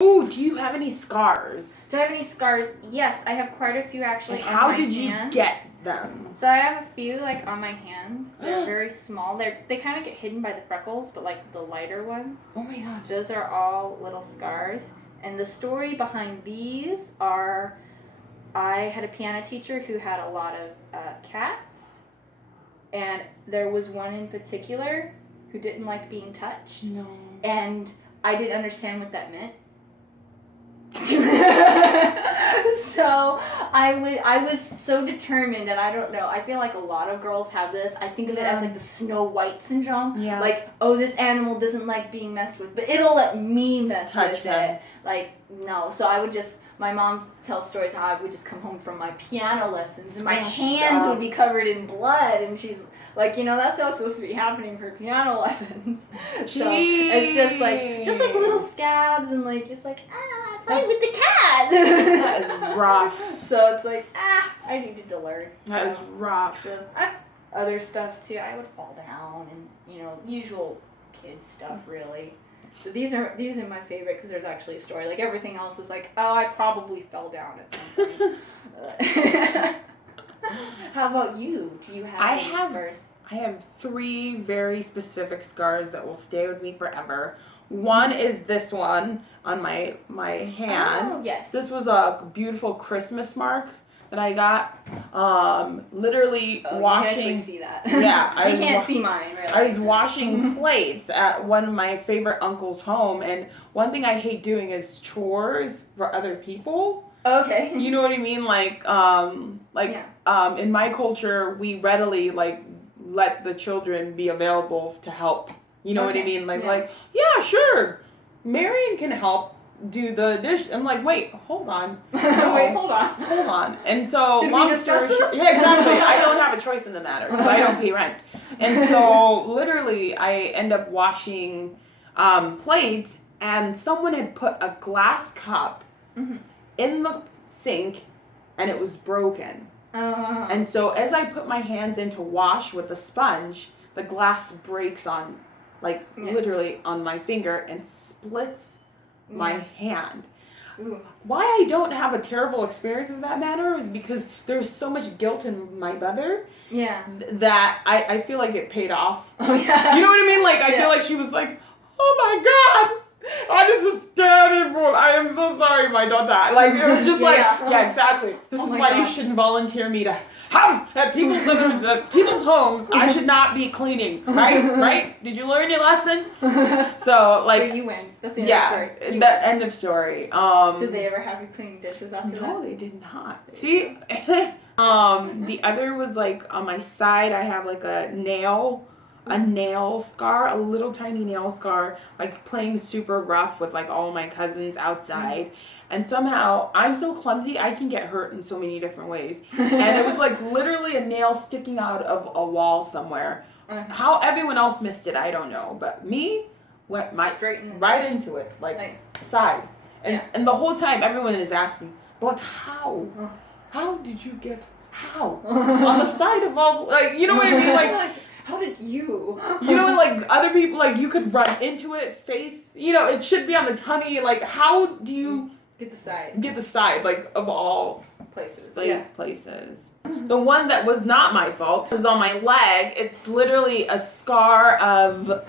Oh, do you have any scars? Do I have any scars? Yes, I have quite a few actually. Like, how did you get them? So I have a few like on my hands. They're very small. They kind of get hidden by the freckles, but like the lighter ones. Oh my gosh. Those are all little scars. And the story behind these are, I had a piano teacher who had a lot of cats, and there was one in particular who didn't like being touched. No. And I didn't understand what that meant. So I was so determined, and I don't know, I feel like a lot of girls have this. I think of it as like the Snow White syndrome. Yeah. Like, oh, this animal doesn't like being messed with, but it'll let me mess with it. Like, no. So I would just, my mom tells stories how I would just come home from my piano lessons and my hands would be covered in blood, and she's like, you know, that's not supposed to be happening for piano lessons. So it's just like little scabs, and like, it's like, I played with the cat. That is rough. So it's like, I needed to learn. That is rough. So other stuff too, I would fall down, and, you know, usual kid stuff really. So these are my favorite because there's actually a story. Like, everything else is like, oh, I probably fell down at some point. How about you? Do you have any scars? I have 3 very specific scars that will stay with me forever. One is this one on my hand. Oh, yes. This was a beautiful Christmas mark that I got. Literally washing. You can actually see that. Yeah, you can't see mine. Really. I was washing plates at one of my favorite uncle's home, and one thing I hate doing is chores for other people. Okay. You know what I mean? In my culture, we readily let the children be available to help. You know what I mean? Yeah, sure. Marion can help do the dish. I'm like, wait, hold on. No, wait, hold on. And so, did we discuss this? Yeah, exactly. I don't have a choice in the matter because I don't pay rent. And so, literally, I end up washing plates, and someone had put a glass cup in the sink, and it was broken. And so, as I put my hands in to wash with a sponge, the glass breaks on, literally on my finger and splits my hand. Ooh. Why I don't have a terrible experience of that matter is because there was so much guilt in my mother. Yeah. That I feel like it paid off. Oh yeah. You know what I mean? Like, I feel like she was like, oh my God. Oh, this is terrible. I am so sorry, my daughter. Like, it was just yeah, exactly. This is why you shouldn't volunteer me to have at people's homes. I should not be cleaning. Right? Did you learn your lesson? So you win. That's the end of the story. End of story. Did they ever have you clean dishes after that? No, they did not. See? The other was on my side. I have a nail scar, a little tiny nail scar, playing super rough with all my cousins outside. And somehow, I'm so clumsy, I can get hurt in so many different ways. And it was literally a nail sticking out of a wall somewhere. How everyone else missed it, I don't know. But me went right into it, side. And the whole time, everyone is asking, but how? How did you get, how? On the side of all, you know what I mean? How did you? You know, other people, you could run into it, face, it should be on the tummy. How do you get the side, of all places. Places. The one that was not my fault is on my leg. It's literally a scar of,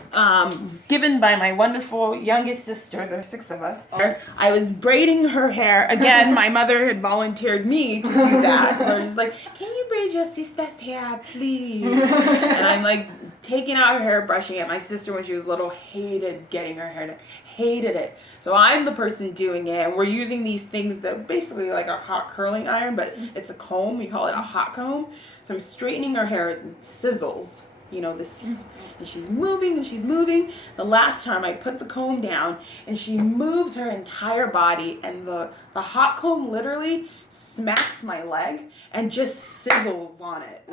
given by my wonderful youngest sister. There are 6 of us. I was braiding her hair. Again, my mother had volunteered me to do that. They're just like, can you braid your sister's hair, please? And I'm taking out her hair, brushing it. My sister, when she was little, hated getting her hair done. Hated it. So I'm the person doing it, and we're using these things that are basically like a hot curling iron, but it's a comb. We call it a hot comb. So I'm straightening her hair. It sizzles, this. And she's moving and she's moving. The last time I put the comb down, and she moves her entire body, and the hot comb literally smacks my leg and just sizzles on it.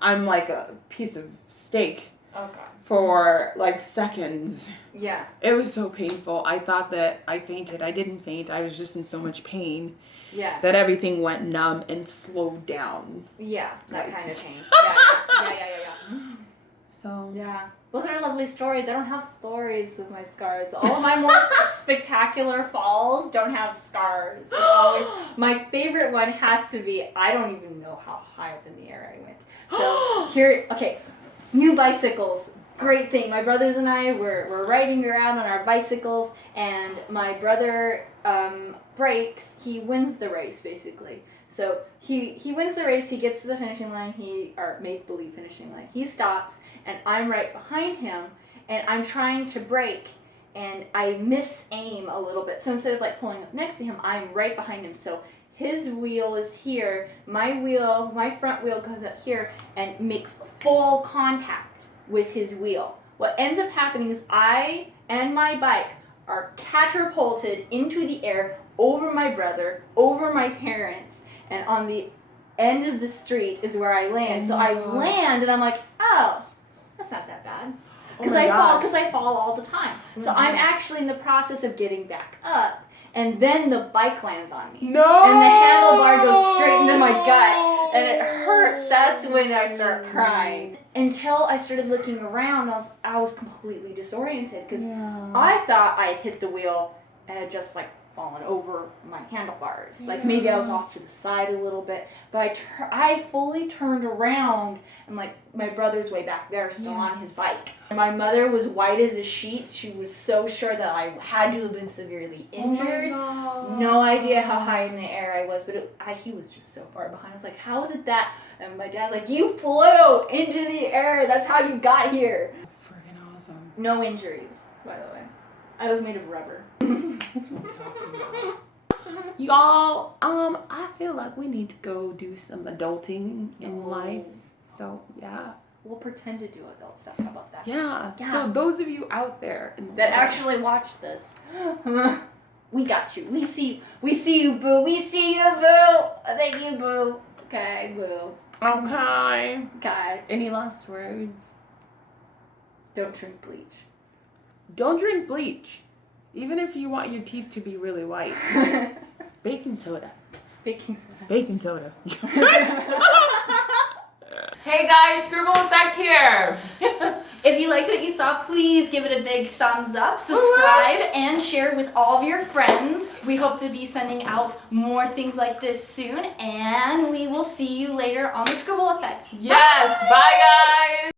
I'm like a piece of steak. Oh, God. For seconds. Yeah. It was so painful. I thought that I fainted. I didn't faint. I was just in so much pain. Yeah. That everything went numb and slowed down. Yeah, that kind of pain. Yeah. So. Yeah. Those are lovely stories. I don't have stories with my scars. All of my most spectacular falls don't have scars. It's always, my favorite one has to be, I don't even know how high up in the air I went. So here, okay, new bicycles. Great thing. My brothers and I were riding around on our bicycles, and my brother breaks. He wins the race, basically. So he wins the race. He gets to the finishing line. Or make-believe finishing line. He stops, and I'm right behind him, and I'm trying to brake, and I miss aim a little bit. So instead of like pulling up next to him, I'm right behind him. So his wheel is here. My front wheel goes up here and makes full contact with his wheel. What ends up happening is I and my bike are catapulted into the air over my brother, over my parents, and on the end of the street is where I land. So I land and I'm like, oh, that's not that bad. Because I fall all the time. So I'm actually in the process of getting back up, and then the bike lands on me. No! And the handlebar goes straight into my gut, and it hurts. That's when I start crying. Until I started looking around, I was completely disoriented, because I thought I had hit the wheel and had just like fallen over my handlebars. Like maybe I was off to the side a little bit, but I fully turned around, and like my brother's way back there, still on his bike. And my mother was white as a sheet. She was so sure that I had to have been severely injured. No idea how high in the air I was, but he was just so far behind. I was like, how did that? And my dad's like, you flew into the air. That's how you got here. Freaking awesome. No injuries, by the way. I was made of rubber. Y'all, I feel like we need to go do some adulting in life. So, yeah. We'll pretend to do adult stuff. How about that? Yeah. So, those of you out there that actually watch this, we got you. We see you, boo. We see you, boo. Thank you, boo. Okay, boo. Okay. Okay. Any last words? Don't drink bleach. Don't drink bleach. Even if you want your teeth to be really white. Baking soda. Baking soda. Baking soda. Hey guys, Scribble Effect here. If you liked what you saw, please give it a big thumbs up, subscribe, and share with all of your friends. We hope to be sending out more things like this soon, and we will see you later on the Scribble Effect. Yes, bye guys.